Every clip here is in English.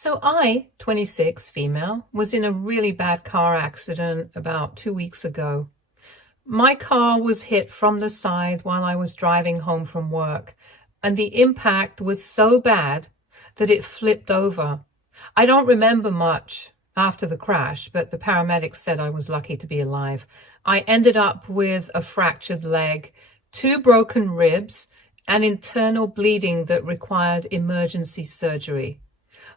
So I, 26, female, was in a really bad car accident about 2 weeks ago. My car was hit from the side while I was driving home from work, and the impact was so bad that it flipped over. I don't remember much after the crash, but the paramedics said I was lucky to be alive. I ended up with a fractured leg, two broken ribs, and internal bleeding that required emergency surgery.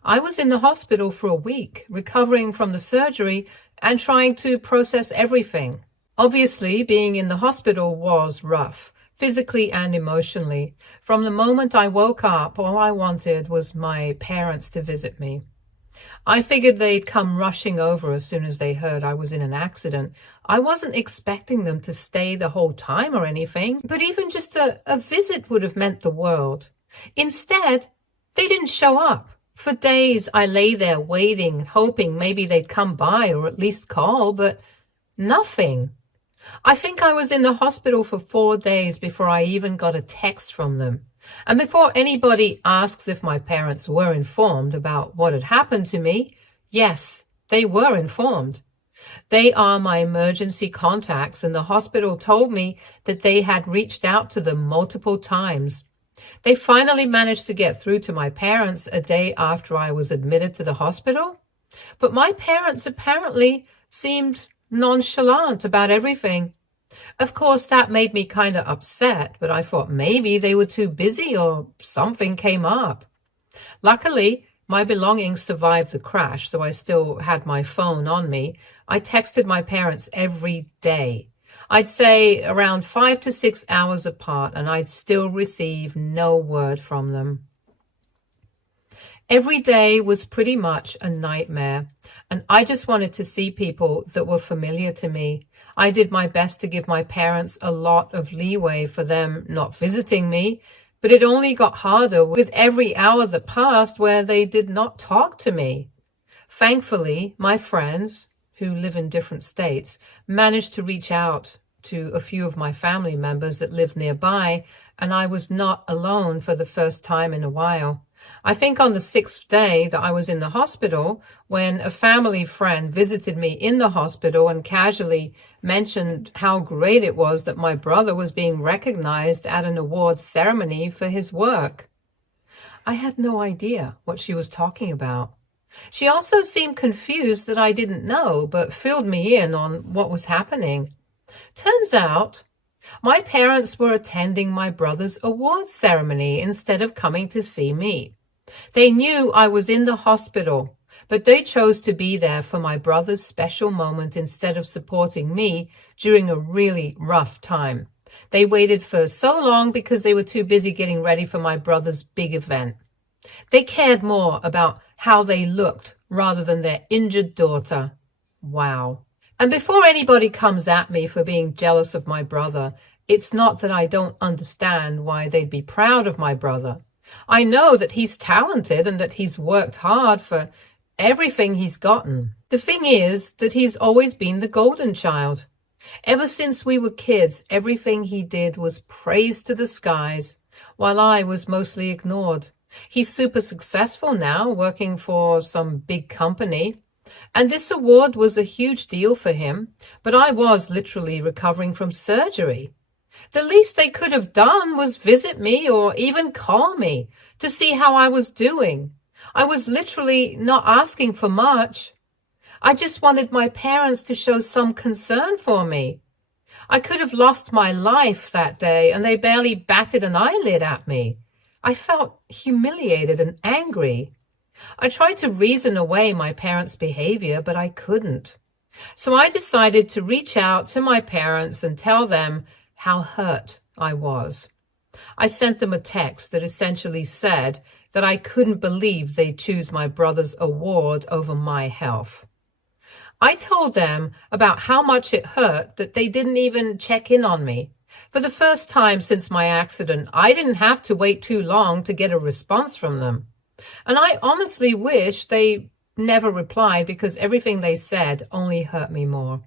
I was in the hospital for a week, recovering from the surgery and trying to process everything. Obviously, being in the hospital was rough, physically and emotionally. From the moment I woke up, all I wanted was my parents to visit me. I figured they'd come rushing over as soon as they heard I was in an accident. I wasn't expecting them to stay the whole time or anything, but even just a visit would have meant the world. Instead, they didn't show up. For days, I lay there waiting, hoping maybe they'd come by or at least call, but nothing. I think I was in the hospital for 4 days before I even got a text from them. And before anybody asks if my parents were informed about what had happened to me, yes, they were informed. They are my emergency contacts, and the hospital told me that they had reached out to them multiple times. They finally managed to get through to my parents a day after I was admitted to the hospital. But my parents apparently seemed nonchalant about everything. Of course, that made me kind of upset, but I thought maybe they were too busy or something came up. Luckily, my belongings survived the crash, so I still had my phone on me. I texted my parents every day. I'd say around 5 to 6 hours apart, and I'd still receive no word from them. Every day was pretty much a nightmare, and I just wanted to see people that were familiar to me. I did my best to give my parents a lot of leeway for them not visiting me, but it only got harder with every hour that passed where they did not talk to me. Thankfully, my friends, who live in different states, managed to reach out to a few of my family members that lived nearby, and I was not alone for the first time in a while. I think on the 6th day that I was in the hospital, when a family friend visited me in the hospital and casually mentioned how great it was that my brother was being recognized at an awards ceremony for his work. I had no idea what she was talking about. She also seemed confused that I didn't know, but filled me in on what was happening. Turns out, my parents were attending my brother's awards ceremony instead of coming to see me. They knew I was in the hospital, but they chose to be there for my brother's special moment instead of supporting me during a really rough time. They waited for so long because they were too busy getting ready for my brother's big event. They cared more about how they looked rather than their injured daughter. Wow. And before anybody comes at me for being jealous of my brother, it's not that I don't understand why they'd be proud of my brother. I know that he's talented and that he's worked hard for everything he's gotten. The thing is that he's always been the golden child. Ever since we were kids, everything he did was praised to the skies, while I was mostly ignored. He's super successful now, working for some big company. And this award was a huge deal for him, but I was literally recovering from surgery. The least they could have done was visit me or even call me to see how I was doing. I was literally not asking for much. I just wanted my parents to show some concern for me. I could have lost my life that day, and they barely batted an eyelid at me. I felt humiliated and angry. I tried to reason away my parents' behavior, but I couldn't. So I decided to reach out to my parents and tell them how hurt I was. I sent them a text that essentially said that I couldn't believe they'd choose my brother's award over my health. I told them about how much it hurt that they didn't even check in on me. For the first time since my accident, I didn't have to wait too long to get a response from them. And I honestly wish they never replied, because everything they said only hurt me more.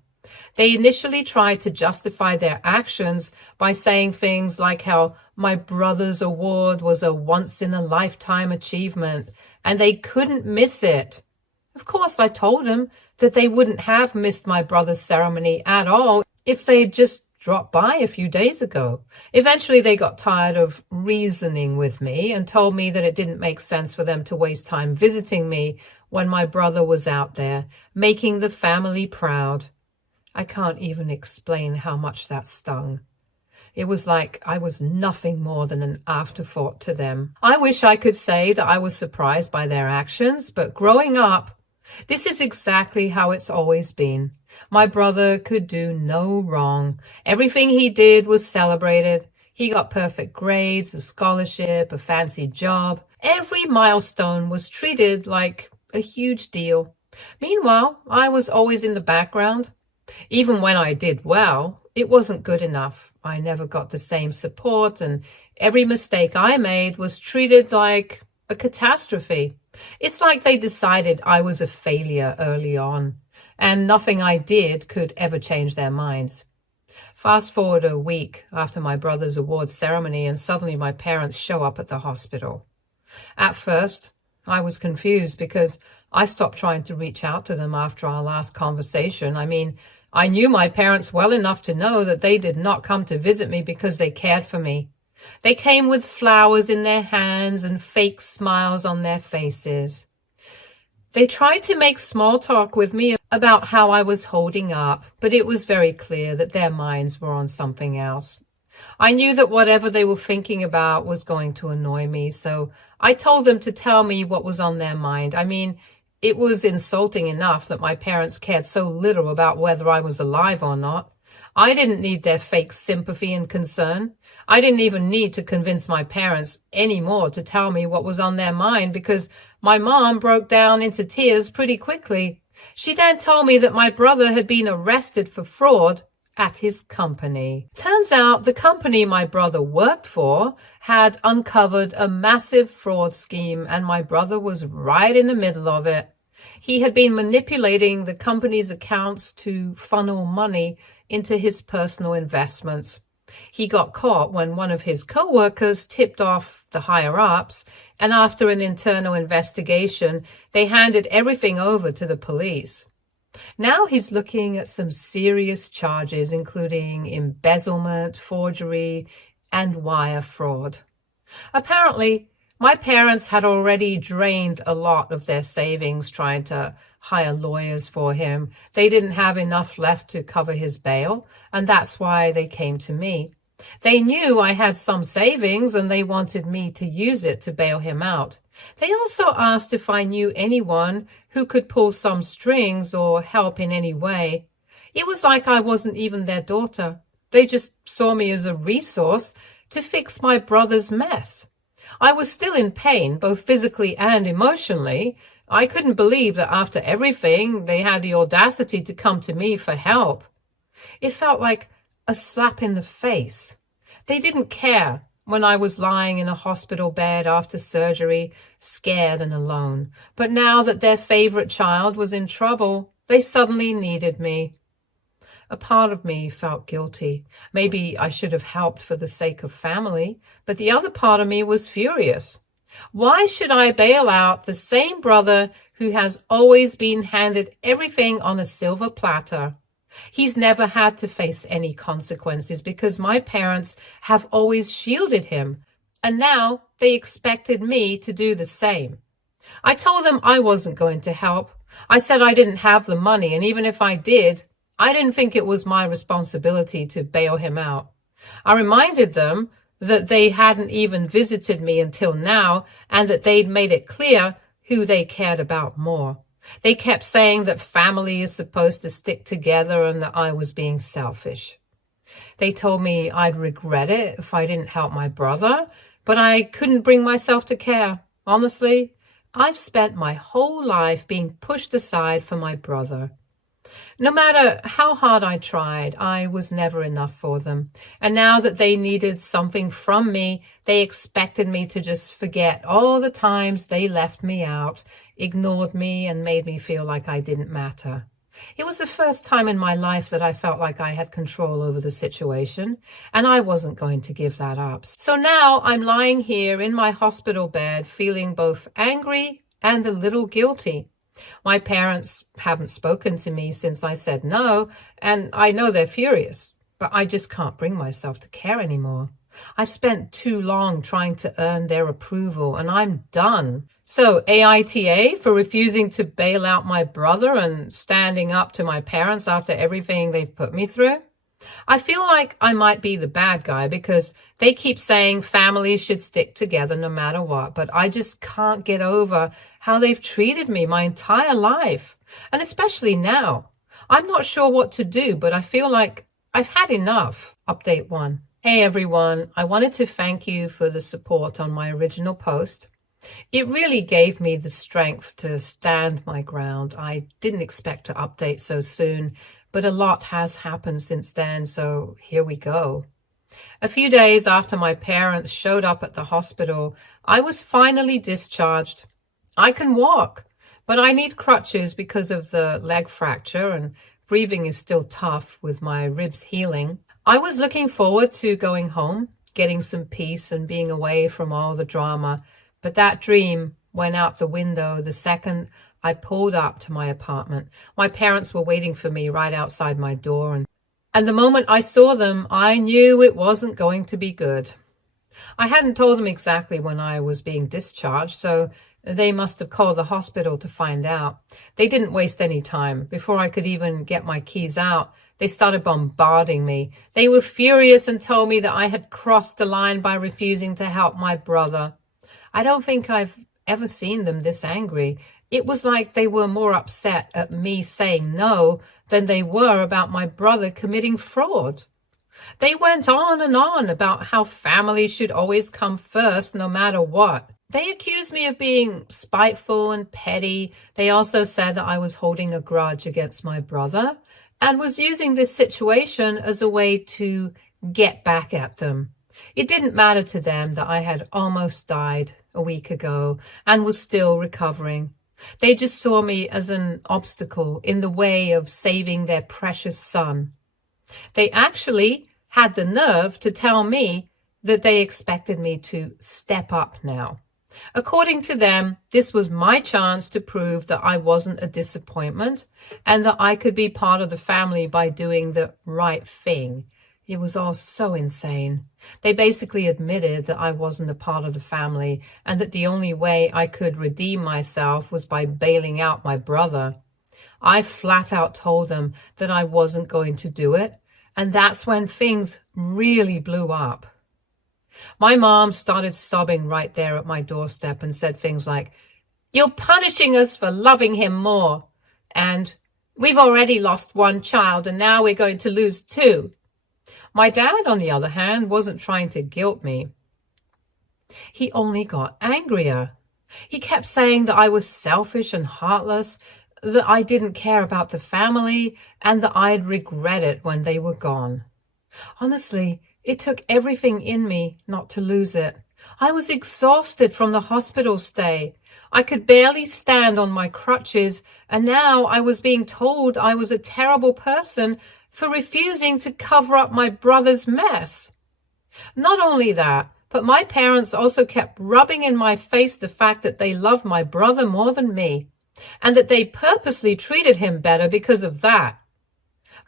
They initially tried to justify their actions by saying things like how my brother's award was a once-in-a-lifetime achievement and they couldn't miss it. Of course, I told them that they wouldn't have missed my brother's ceremony at all if they'd just dropped by a few days ago. Eventually, they got tired of reasoning with me and told me that it didn't make sense for them to waste time visiting me when my brother was out there, making the family proud. I can't even explain how much that stung. It was like I was nothing more than an afterthought to them. I wish I could say that I was surprised by their actions, but growing up, this is exactly how it's always been. My brother could do no wrong. Everything he did was celebrated. He got perfect grades, a scholarship, a fancy job. Every milestone was treated like a huge deal. Meanwhile, I was always in the background. Even when I did well, it wasn't good enough. I never got the same support, and every mistake I made was treated like a catastrophe. It's like they decided I was a failure early on, and nothing I did could ever change their minds. Fast forward a week after my brother's awards ceremony, and suddenly my parents show up at the hospital. At first, I was confused because I stopped trying to reach out to them after our last conversation. I mean, I knew my parents well enough to know that they did not come to visit me because they cared for me. They came with flowers in their hands and fake smiles on their faces. They tried to make small talk with me about how I was holding up, but it was very clear that their minds were on something else. I knew that whatever they were thinking about was going to annoy me, so I told them to tell me what was on their mind. I mean, it was insulting enough that my parents cared so little about whether I was alive or not. I didn't need their fake sympathy and concern. I didn't even need to convince my parents anymore to tell me what was on their mind because my mom broke down into tears pretty quickly. She then told me that my brother had been arrested for fraud at his company. Turns out the company my brother worked for had uncovered a massive fraud scheme, and my brother was right in the middle of it. He had been manipulating the company's accounts to funnel money into his personal investments. He got caught when one of his co-workers tipped off the higher-ups, and after an internal investigation, they handed everything over to the police. Now he's looking at some serious charges, including embezzlement, forgery, and wire fraud. Apparently, my parents had already drained a lot of their savings trying to hire lawyers for him. They didn't have enough left to cover his bail, and that's why they came to me. They knew I had some savings, and they wanted me to use it to bail him out. They also asked if I knew anyone who could pull some strings or help in any way. It was like I wasn't even their daughter. They just saw me as a resource to fix my brother's mess. I was still in pain, both physically and emotionally. I couldn't believe that after everything, they had the audacity to come to me for help. It felt like a slap in the face. They didn't care when I was lying in a hospital bed after surgery, scared and alone. But now that their favorite child was in trouble, they suddenly needed me. A part of me felt guilty. Maybe I should have helped for the sake of family, but the other part of me was furious. Why should I bail out the same brother who has always been handed everything on a silver platter? He's never had to face any consequences because my parents have always shielded him, and now they expected me to do the same. I told them I wasn't going to help. I said I didn't have the money, and even if I did, I didn't think it was my responsibility to bail him out. I reminded them that they hadn't even visited me until now, and that they'd made it clear who they cared about more. They kept saying that family is supposed to stick together and that I was being selfish. They told me I'd regret it if I didn't help my brother, but I couldn't bring myself to care. Honestly, I've spent my whole life being pushed aside for my brother. No matter how hard I tried, I was never enough for them. And now that they needed something from me, they expected me to just forget all the times they left me out, ignored me, and made me feel like I didn't matter. It was the first time in my life that I felt like I had control over the situation, and I wasn't going to give that up. So now I'm lying here in my hospital bed, feeling both angry and a little guilty. My parents haven't spoken to me since I said no, and I know they're furious, but I just can't bring myself to care anymore. I've spent too long trying to earn their approval, and I'm done. So, AITA for refusing to bail out my brother and standing up to my parents after everything they've put me through? I feel like I might be the bad guy because they keep saying families should stick together no matter what, but I just can't get over how they've treated me my entire life, and especially now. I'm not sure what to do, but I feel like I've had enough. Update 1. Hey everyone, I wanted to thank you for the support on my original post. It really gave me the strength to stand my ground. I didn't expect to update so soon, but a lot has happened since then, so here we go. A few days after my parents showed up at the hospital, I was finally discharged. I can walk, but I need crutches because of the leg fracture, and breathing is still tough with my ribs healing. I was looking forward to going home, getting some peace and being away from all the drama, but that dream went out the window the second I pulled up to my apartment. My parents were waiting for me right outside my door, and the moment I saw them, I knew it wasn't going to be good. I hadn't told them exactly when I was being discharged, so they must have called the hospital to find out. They didn't waste any time. Before I could even get my keys out, they started bombarding me. They were furious and told me that I had crossed the line by refusing to help my brother. I don't think I've ever seen them this angry. It was like they were more upset at me saying no than they were about my brother committing fraud. They went on and on about how family should always come first no matter what. They accused me of being spiteful and petty. They also said that I was holding a grudge against my brother and was using this situation as a way to get back at them. It didn't matter to them that I had almost died a week ago and was still recovering. They just saw me as an obstacle in the way of saving their precious son. They actually had the nerve to tell me that they expected me to step up now. According to them, this was my chance to prove that I wasn't a disappointment and that I could be part of the family by doing the right thing. It was all so insane. They basically admitted that I wasn't a part of the family and that the only way I could redeem myself was by bailing out my brother. I flat out told them that I wasn't going to do it, and that's when things really blew up. My mom started sobbing right there at my doorstep and said things like, "You're punishing us for loving him more," and "We've already lost one child and now we're going to lose two." My dad, on the other hand, wasn't trying to guilt me. He only got angrier. He kept saying that I was selfish and heartless, that I didn't care about the family, and that I'd regret it when they were gone. Honestly, it took everything in me not to lose it. I was exhausted from the hospital stay. I could barely stand on my crutches, and now I was being told I was a terrible person for refusing to cover up my brother's mess. Not only that, but my parents also kept rubbing in my face the fact that they loved my brother more than me, and that they purposely treated him better because of that.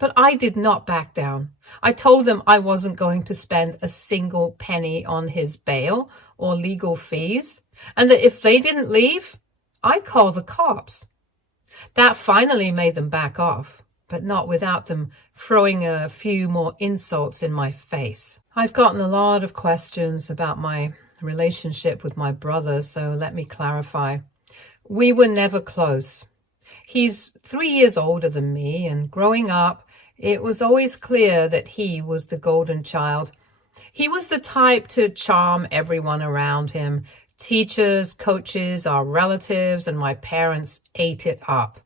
But I did not back down. I told them I wasn't going to spend a single penny on his bail or legal fees, and that if they didn't leave, I'd call the cops. That finally made them back off, but not without them throwing a few more insults in my face. I've gotten a lot of questions about my relationship with my brother, so let me clarify. We were never close. He's 3 years older than me, and growing up, it was always clear that he was the golden child. He was the type to charm everyone around him. Teachers, coaches, our relatives, and my parents ate it up.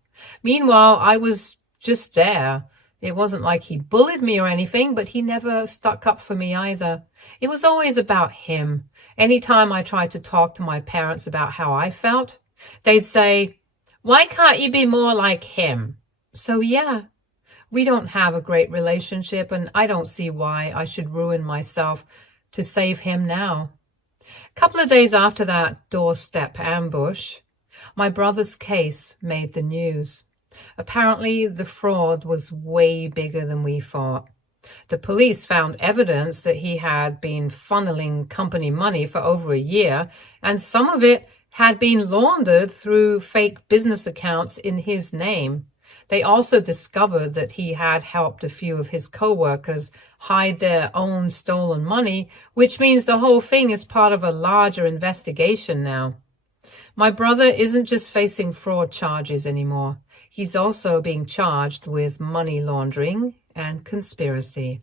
Meanwhile, I was just there. It wasn't like he bullied me or anything, but he never stuck up for me either. It was always about him. Anytime I tried to talk to my parents about how I felt, they'd say, "Why can't you be more like him?" So yeah, we don't have a great relationship, and I don't see why I should ruin myself to save him now. A couple of days after that doorstep ambush, My brother's case made the news. Apparently, the fraud was way bigger than we thought. The police found evidence that he had been funneling company money for over a year, and some of it had been laundered through fake business accounts in his name. They also discovered that he had helped a few of his co-workers hide their own stolen money, which means the whole thing is part of a larger investigation now. My brother isn't just facing fraud charges anymore. He's also being charged with money laundering and conspiracy.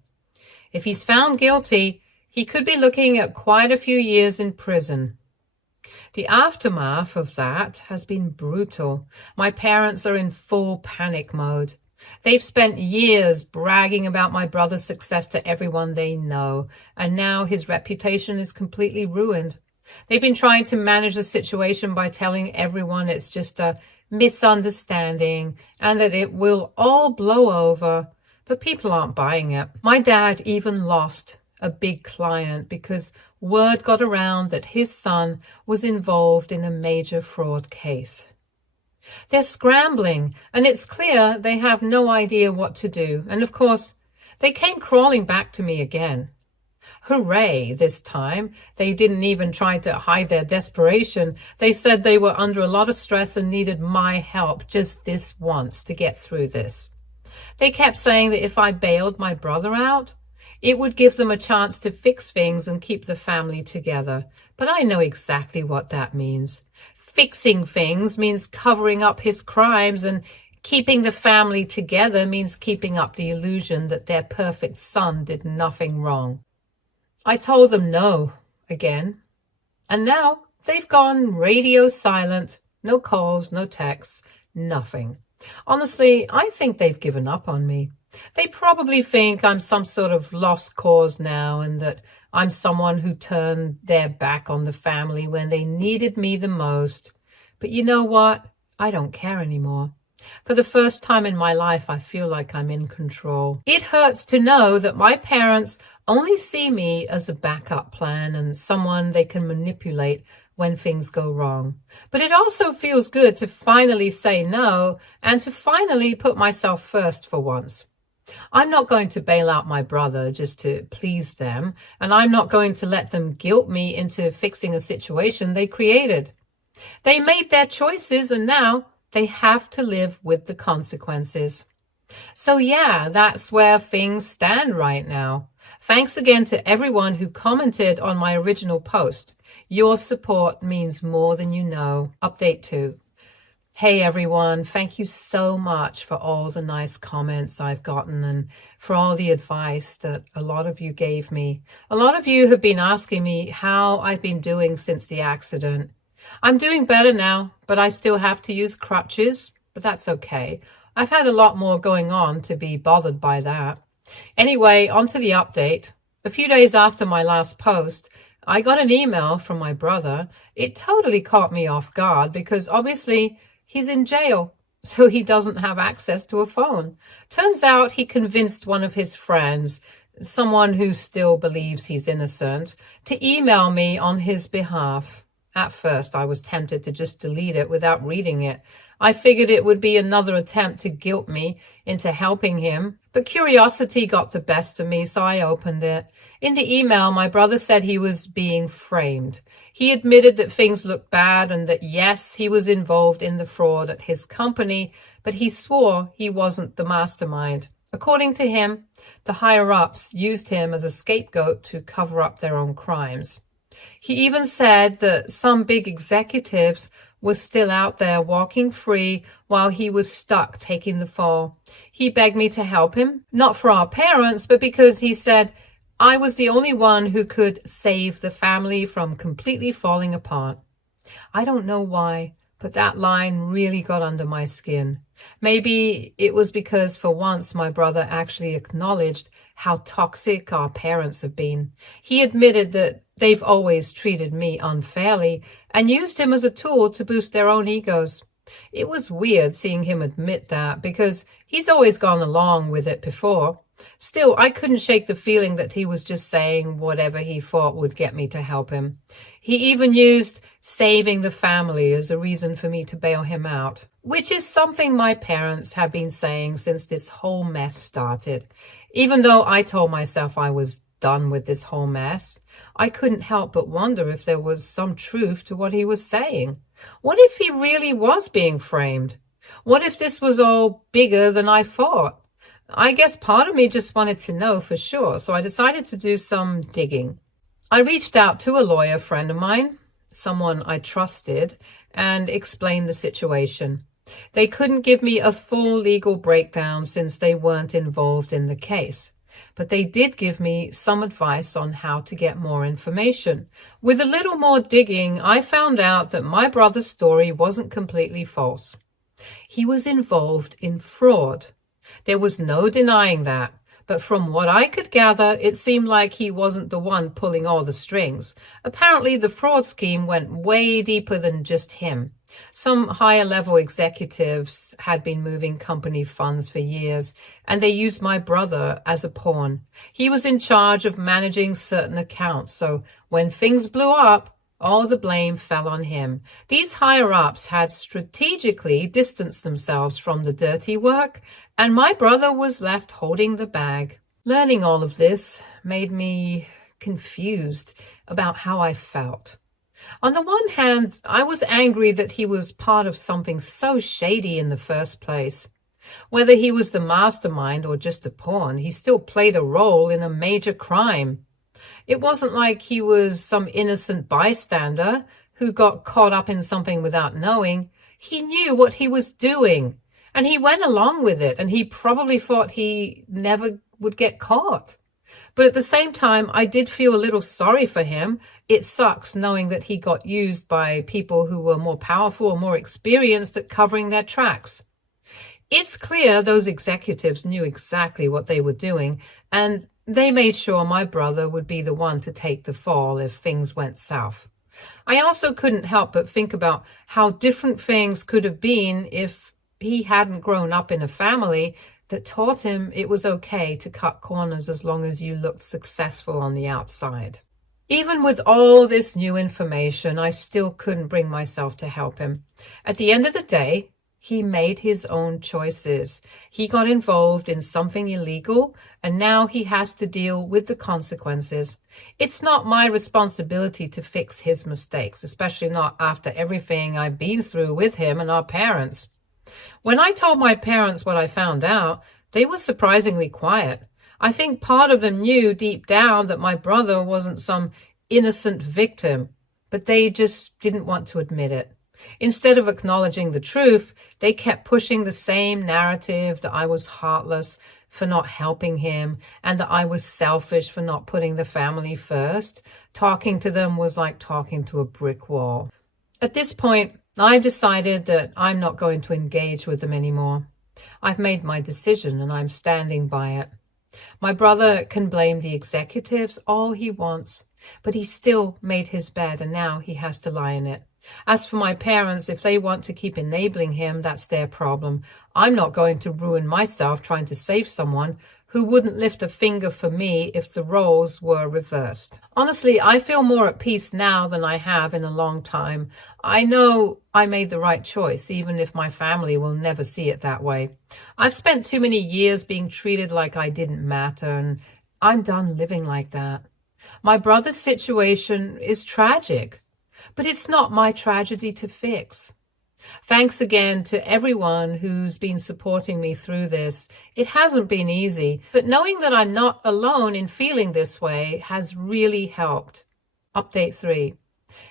If he's found guilty, he could be looking at quite a few years in prison. The aftermath of that has been brutal. My parents are in full panic mode. They've spent years bragging about my brother's success to everyone they know, and now his reputation is completely ruined. They've been trying to manage the situation by telling everyone it's just a misunderstanding and that it will all blow over, but people aren't buying it. My dad even lost a big client because word got around that his son was involved in a major fraud case. They're scrambling, and it's clear they have no idea what to do. And of course, they came crawling back to me again. Hooray, this time. They didn't even try to hide their desperation. They said they were under a lot of stress and needed my help just this once to get through this. They kept saying that if I bailed my brother out, it would give them a chance to fix things and keep the family together. But I know exactly what that means. Fixing things means covering up his crimes, and keeping the family together means keeping up the illusion that their perfect son did nothing wrong. I told them no again, and now they've gone radio silent. No calls, no texts, nothing. Honestly, I think they've given up on me. They probably think I'm some sort of lost cause now, and that I'm someone who turned their back on the family when they needed me the most. But you know what? I don't care anymore. For the first time in my life, I feel like I'm in control. It hurts to know that my parents only see me as a backup plan and someone they can manipulate when things go wrong. But it also feels good to finally say no and to finally put myself first for once. I'm not going to bail out my brother just to please them, and I'm not going to let them guilt me into fixing a situation they created. They made their choices, and now they have to live with the consequences. So yeah, that's where things stand right now. Thanks again to everyone who commented on my original post. Your support means more than you know. Update 2. Hey everyone, thank you so much for all the nice comments I've gotten and for all the advice that a lot of you gave me. A lot of you have been asking me how I've been doing since the accident. I'm doing better now, but I still have to use crutches, but that's okay. I've had a lot more going on to be bothered by that. Anyway, on to the update. A few days after my last post, I got an email from my brother. It totally caught me off guard because obviously he's in jail, so he doesn't have access to a phone. Turns out he convinced one of his friends, someone who still believes he's innocent, to email me on his behalf. At first, I was tempted to just delete it without reading it. I figured it would be another attempt to guilt me into helping him. But curiosity got the best of me, so I opened it. In the email, my brother said he was being framed. He admitted that things looked bad and that, yes, he was involved in the fraud at his company, but he swore he wasn't the mastermind. According to him, the higher-ups used him as a scapegoat to cover up their own crimes. He even said that some big executives were still out there walking free while he was stuck taking the fall. He begged me to help him, not for our parents, but because he said I was the only one who could save the family from completely falling apart. I don't know why, but that line really got under my skin. Maybe it was because for once my brother actually acknowledged how toxic our parents have been. He admitted that they've always treated me unfairly and used him as a tool to boost their own egos. It was weird seeing him admit that because he's always gone along with it before. Still, I couldn't shake the feeling that he was just saying whatever he thought would get me to help him. He even used saving the family as a reason for me to bail him out, which is something my parents have been saying since this whole mess started. Even though I told myself I was done with this whole mess, I couldn't help but wonder if there was some truth to what he was saying. What if he really was being framed? What if this was all bigger than I thought? I guess part of me just wanted to know for sure, so I decided to do some digging. I reached out to a lawyer friend of mine, someone I trusted, and explained the situation. They couldn't give me a full legal breakdown since they weren't involved in the case, but they did give me some advice on how to get more information. With a little more digging, I found out that my brother's story wasn't completely false. He was involved in fraud. There was no denying that, but from what I could gather, it seemed like he wasn't the one pulling all the strings. Apparently, the fraud scheme went way deeper than just him. Some higher-level executives had been moving company funds for years, and they used my brother as a pawn. He was in charge of managing certain accounts, so when things blew up, all the blame fell on him. These higher-ups had strategically distanced themselves from the dirty work, and my brother was left holding the bag. Learning all of this made me confused about how I felt. On the one hand, I was angry that he was part of something so shady in the first place. Whether he was the mastermind or just a pawn, he still played a role in a major crime. It wasn't like he was some innocent bystander who got caught up in something without knowing. He knew what he was doing, and he went along with it, and he probably thought he never would get caught. But at the same time, I did feel a little sorry for him. It sucks knowing that he got used by people who were more powerful or more experienced at covering their tracks. It's clear those executives knew exactly what they were doing, and they made sure my brother would be the one to take the fall if things went south. I also couldn't help but think about how different things could have been if he hadn't grown up in a family that taught him it was okay to cut corners as long as you looked successful on the outside. Even with all this new information, I still couldn't bring myself to help him. At the end of the day, he made his own choices. He got involved in something illegal, and now he has to deal with the consequences. It's not my responsibility to fix his mistakes, especially not after everything I've been through with him and our parents. When I told my parents what I found out, they were surprisingly quiet. I think part of them knew deep down that my brother wasn't some innocent victim, but they just didn't want to admit it. Instead of acknowledging the truth, they kept pushing the same narrative that I was heartless for not helping him and that I was selfish for not putting the family first. Talking to them was like talking to a brick wall. At this point, I've decided that I'm not going to engage with them anymore. I've made my decision and I'm standing by it. My brother can blame the executives all he wants, but he still made his bed and now he has to lie in it. As for my parents, if they want to keep enabling him, that's their problem. I'm not going to ruin myself trying to save someone who wouldn't lift a finger for me if the roles were reversed. Honestly, I feel more at peace now than I have in a long time. I know I made the right choice, even if my family will never see it that way. I've spent too many years being treated like I didn't matter, and I'm done living like that. My brother's situation is tragic, but it's not my tragedy to fix. Thanks again to everyone who's been supporting me through this. It hasn't been easy, but knowing that I'm not alone in feeling this way has really helped. Update 3.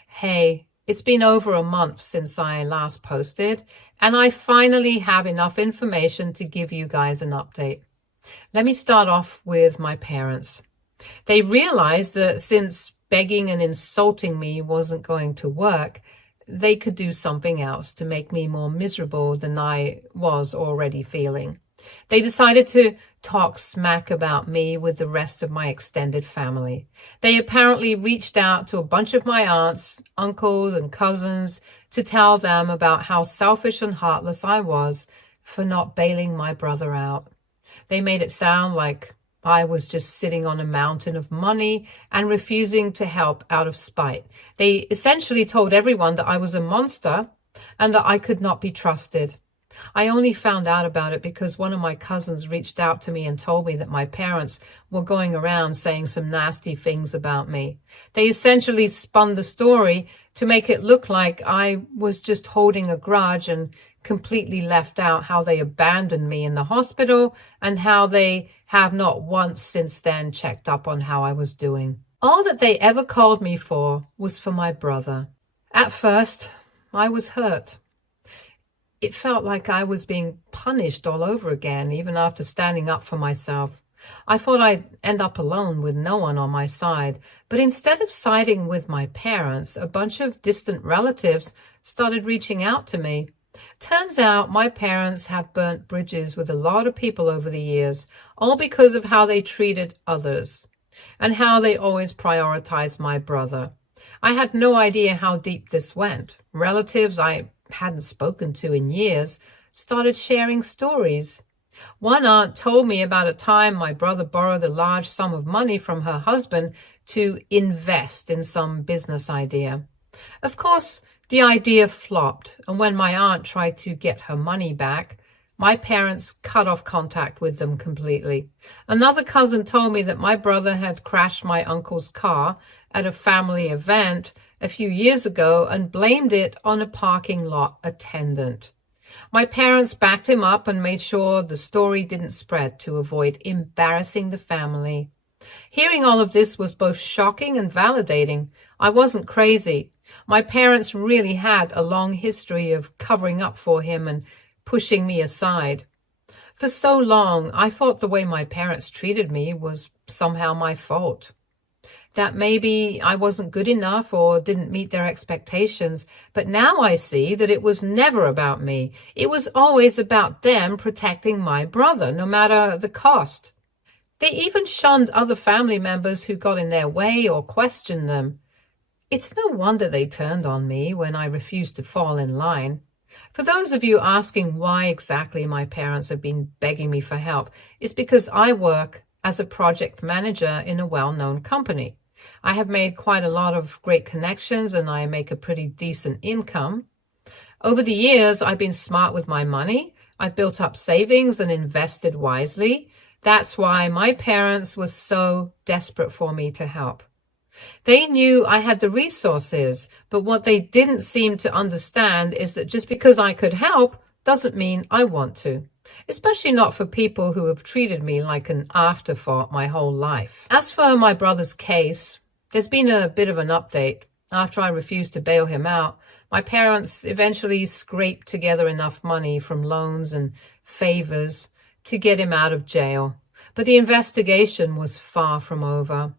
Hey, it's been over a month since I last posted, and I finally have enough information to give you guys an update. Let me start off with my parents. They realized that since begging and insulting me wasn't going to work, they could do something else to make me more miserable than I was already feeling. They decided to talk smack about me with the rest of my extended family. They apparently reached out to a bunch of my aunts, uncles, and cousins to tell them about how selfish and heartless I was for not bailing my brother out. They made it sound like I was just sitting on a mountain of money and refusing to help out of spite. They essentially told everyone that I was a monster and that I could not be trusted. I only found out about it because one of my cousins reached out to me and told me that my parents were going around saying some nasty things about me. They essentially spun the story to make it look like I was just holding a grudge and completely left out how they abandoned me in the hospital and how they have not once since then checked up on how I was doing. All that they ever called me for was for my brother. At first, I was hurt. It felt like I was being punished all over again, even after standing up for myself. I thought I'd end up alone with no one on my side, but instead of siding with my parents, a bunch of distant relatives started reaching out to me. Turns out my parents have burnt bridges with a lot of people over the years, all because of how they treated others and how they always prioritized my brother. I had no idea how deep this went. Relatives I hadn't spoken to in years started sharing stories. One aunt told me about a time my brother borrowed a large sum of money from her husband to invest in some business idea. Of course, the idea flopped, and when my aunt tried to get her money back, my parents cut off contact with them completely. Another cousin told me that my brother had crashed my uncle's car at a family event a few years ago and blamed it on a parking lot attendant. My parents backed him up and made sure the story didn't spread to avoid embarrassing the family. Hearing all of this was both shocking and validating. I wasn't crazy. My parents really had a long history of covering up for him and pushing me aside. For so long, I thought the way my parents treated me was somehow my fault. That maybe I wasn't good enough or didn't meet their expectations, but now I see that it was never about me. It was always about them protecting my brother, no matter the cost. They even shunned other family members who got in their way or questioned them. It's no wonder they turned on me when I refused to fall in line. For those of you asking why exactly my parents have been begging me for help, it's because I work as a project manager in a well-known company. I have made quite a lot of great connections and I make a pretty decent income. Over the years, I've been smart with my money. I've built up savings and invested wisely. That's why my parents were so desperate for me to help. They knew I had the resources, but what they didn't seem to understand is that just because I could help doesn't mean I want to. Especially not for people who have treated me like an afterthought my whole life. As for my brother's case, there's been a bit of an update. After I refused to bail him out, my parents eventually scraped together enough money from loans and favors to get him out of jail. But the investigation was far from over.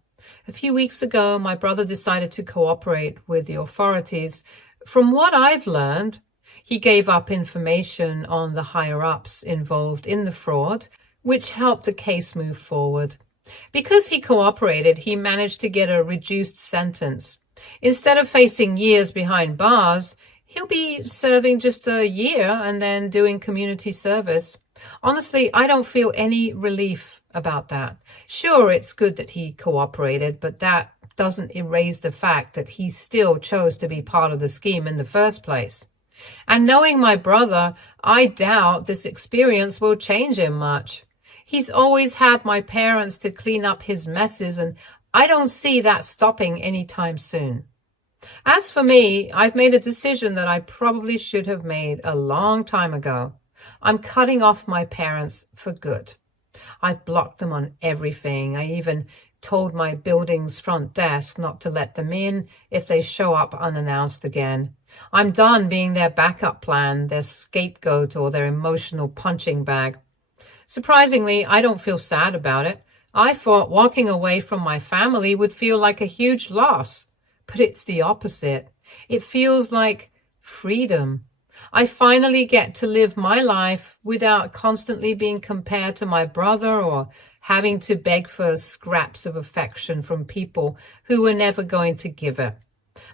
A few weeks ago, my brother decided to cooperate with the authorities. From what I've learned, he gave up information on the higher-ups involved in the fraud, which helped the case move forward. Because he cooperated, he managed to get a reduced sentence. Instead of facing years behind bars, he'll be serving just a year and then doing community service. Honestly, I don't feel any relief about that. Sure, it's good that he cooperated, but that doesn't erase the fact that he still chose to be part of the scheme in the first place. And knowing my brother, I doubt this experience will change him much. He's always had my parents to clean up his messes, and I don't see that stopping anytime soon. As for me, I've made a decision that I probably should have made a long time ago. I'm cutting off my parents for good. I've blocked them on everything. I even told my building's front desk not to let them in if they show up unannounced again. I'm done being their backup plan, their scapegoat, or their emotional punching bag. Surprisingly, I don't feel sad about it. I thought walking away from my family would feel like a huge loss, but it's the opposite. It feels like freedom. I finally get to live my life without constantly being compared to my brother or having to beg for scraps of affection from people who were never going to give it.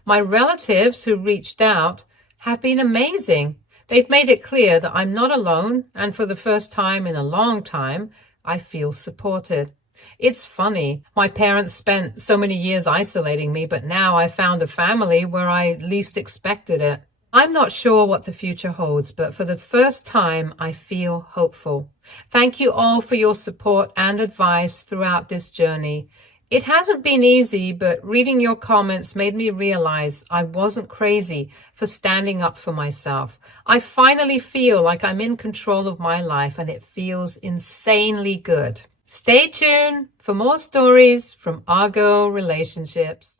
My relatives who reached out have been amazing. They've made it clear that I'm not alone, and for the first time in a long time, I feel supported. It's funny. My parents spent so many years isolating me, but now I found a family where I least expected it. I'm not sure what the future holds, but for the first time, I feel hopeful. Thank you all for your support and advice throughout this journey. It hasn't been easy, but reading your comments made me realize I wasn't crazy for standing up for myself. I finally feel like I'm in control of my life, and it feels insanely good. Stay tuned for more stories from Argo Relationships.